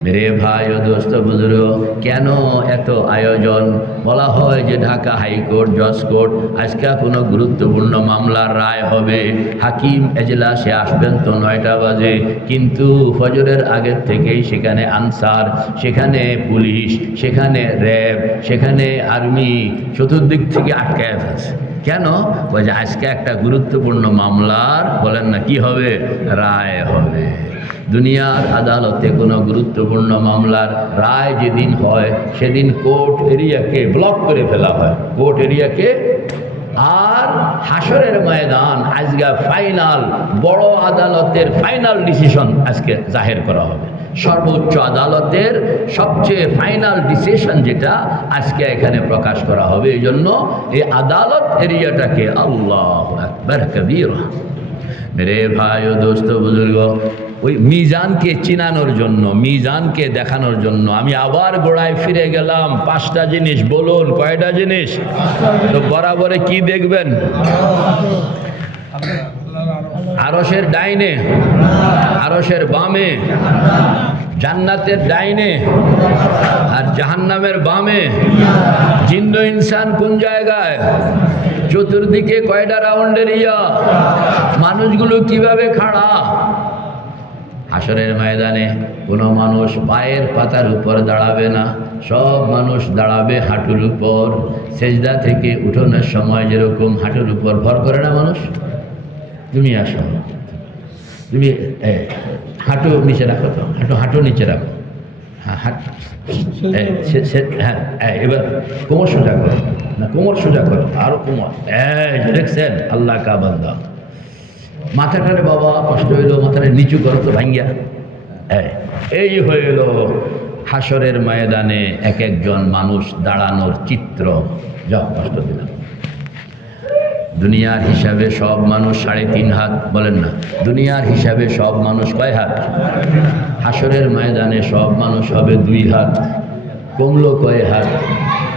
মেরে ভাই ও দোস্ত বুজুর্গ, কেন এত আয়োজন? বলা হয় যে ঢাকা হাইকোর্ট, জজ কোর্ট, আজকে কোনো গুরুত্বপূর্ণ মামলার রায় হবে, হাকিম এজলাসে আসবেন তো 9টা বাজে, কিন্তু ফজরের আগের থেকেই সেখানে আনসার, সেখানে পুলিশ, সেখানে র্যাব, সেখানে আর্মি চতুর্দিক থেকে আটকায় ফেলছে। কেন? ওই যে আজকে একটা গুরুত্বপূর্ণ মামলার বলেন না কি হবে, রায় হবে। দুনিয়ার আদালতে কোনো গুরুত্বপূর্ণ মামলার রায় যেদিন হয় সেদিন কোর্ট এরিয়াকে ব্লক করে ফেলা হয়, কোর্ট এরিয়াকে। আর হাসরের ময়দান আজকে ফাইনাল, বড় আদালতের ফাইনাল ডিসিশন আজকে জাহির করা হবে। সর্বোচ্চ আদালতের সবচেয়ে ফাইনাল ডিসিশন যেটা আজকে এখানে প্রকাশ করা হবে। এই জন্য এই আদালত এরিয়াটাকে আল্লাহু আকবার কবীরা। মেরে ভাই ও দোস্ত বুজুর্গ, ওই মিজানকে চিনানোর জন্য, মিজানকে দেখানোর জন্য আমি আবার গোড়ায় ফিরে গেলাম। 5টা জিনিস বলুন, কয়টা জিনিস? তো বরাবরে কি দেখবেন? আরশের ডাইনে, আরশের বামে, জান্নাতের ডাইনে আর জাহান্নামের বামে। জিন্ন ইনসান কোন জায়গায়? চতুর্দিকে কয়টা রাউন্ডের ইয়া, মানুষগুলো কিভাবে খাড়া? হাসরের ময়দানে কোনো মানুষ পায়ের পাতার উপর দাঁড়াবে না, সব মানুষ দাঁড়াবে হাঁটুর উপর। সেজদা থেকে উঠোনের সময় যেরকম হাঁটুর উপর ভর করে না মানুষ, তুমি আসো, তুমি হাঁটু নিচে রাখো, তো হাঁটু নিচে রাখো, হ্যাঁ হ্যাঁ, এবার কোমর সোজা করো, না কোমর সোজা করো, আরো কোমর, দেখছেন? আল্লাহ কা বান্দা। মাথাটারে বাবা কষ্ট হইল, মাথাটা নিচু করো তো ভাঙ্গিয়া। এই হইল হাসরের ময়দানে এক একজন মানুষ দাঁড়ানোর চিত্র। যা কষ্ট দিলাম। দুনিয়ার হিসাবে সব মানুষ 3.5 হাত, বলেন না? দুনিয়ার হিসাবে সব মানুষ কয় হাত? হাসরের ময়দানে সব মানুষ হবে 2 হাত। কমলো কয় হাত?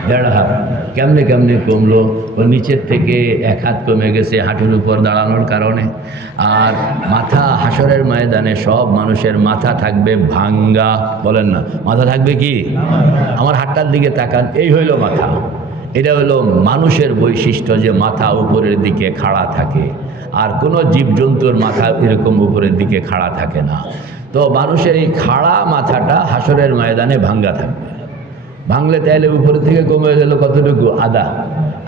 1.5 হাত। কেমনে কেমনে কমলো? ও নিচের থেকে 1 হাত কমে গেছে হাঁটুর উপর দাঁড়ানোর কারণে। আর মাথা, হাসরের ময়দানে সব মানুষের মাথা থাকবে ভাঙ্গা, বলেন না? মাথা থাকবে কি? আমার হাতটার দিকে তাকান, এই হইল মাথা। এটা হলো মানুষের বৈশিষ্ট্য যে মাথা উপরের দিকে খাড়া থাকে, আর কোনো জীবজন্তুর মাথা এরকম উপরের দিকে খাড়া থাকে না। তো মানুষের এই খাড়া মাথাটা হাসরের ময়দানে ভাঙ্গা থাকবে। ভাঙলে তাইলে উপর থেকে কমে গেল কতটুকু?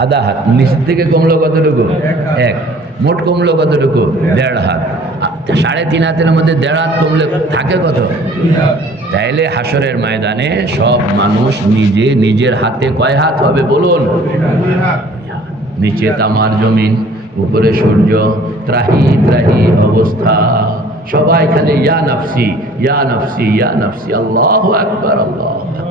আধা হাত। নিচের থেকে কমলো কতটুকু? 1। মোট কমলো কতটুকু? 1.5 হাত। 3.5 হাতের মধ্যে 1.5 হাত কমলে থাকে কত? তাইলে হাসরের ময়দানে সব মানুষ নিজে নিজের হাতে কয় হাত হবে বলুন? নিচে তামার জমিন, উপরে সূর্য, ত্রাহি ত্রাহি অবস্থা। সবাই খালি ইয়া নাফসি, ইয়া নাফসি, ইয়া নাফসি। আল্লাহু আকবার, আল্লাহু আকবার।